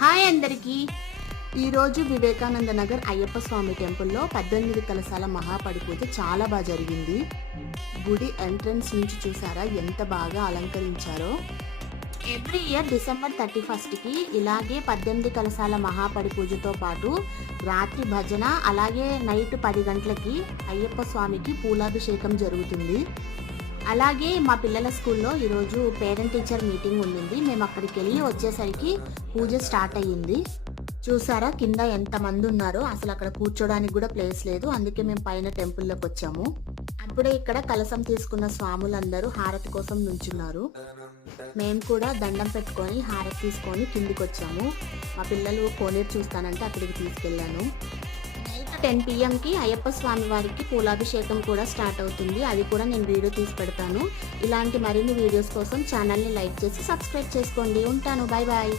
Hi అందరికీ. ఈరోజు వివేకానంద నగర్ అయ్యప్ప స్వామి టెంపుల్లో 18 కలశాల మహాపడి పూజ చాలా బాగా జరిగింది. గుడి ఎంట్రన్స్ నుంచి చూసారా ఎంత బాగా అలంకరించారో. ఎవ్రీ ఇయర్ డిసెంబర్ 31కి ఇలాగే 18 కలశాల మహాపడి పూజతో పాటు రాత్రి భజన, అలాగే నైట్ 10 గంటలకి అయ్యప్ప స్వామికి పూలాభిషేకం జరుగుతుంది. అలాగే మా పిల్లల స్కూల్లో ఈరోజు పేరెంట్ టీచర్ మీటింగ్ ఉండింది. మేము అక్కడికి వెళ్ళి వచ్చేసరికి పూజ స్టార్ట్ అయ్యింది. చూసారా కింద ఎంతమంది ఉన్నారో, అసలు అక్కడ కూర్చోడానికి కూడా ప్లేస్ లేదు. అందుకే మేము పైన టెంపుల్లోకి వచ్చాము. అప్పుడే ఇక్కడ కలశం తీసుకున్న స్వాములందరూ హారతి కోసం నుంచున్నారు. మేము కూడా దండం పెట్టుకొని హారతి తీసుకొని కిందికి వచ్చాము. మా పిల్లలు కోనేరు చూస్తానంటే అక్కడికి తీసుకెళ్ళాను. 10 PM అయ్యప్ప స్వామి వారికి పూలాభిషేకం కూడా స్టార్ట్ అవుతుంది. అది కూడా నేను వీడియో తీసి పెడతాను. ఇలాంటి మరిన్ని వీడియోస్ కోసం ఛానల్ని లైక్ చేసి సబ్స్క్రైబ్ చేసుకోండి. ఉంటాను. Bye bye.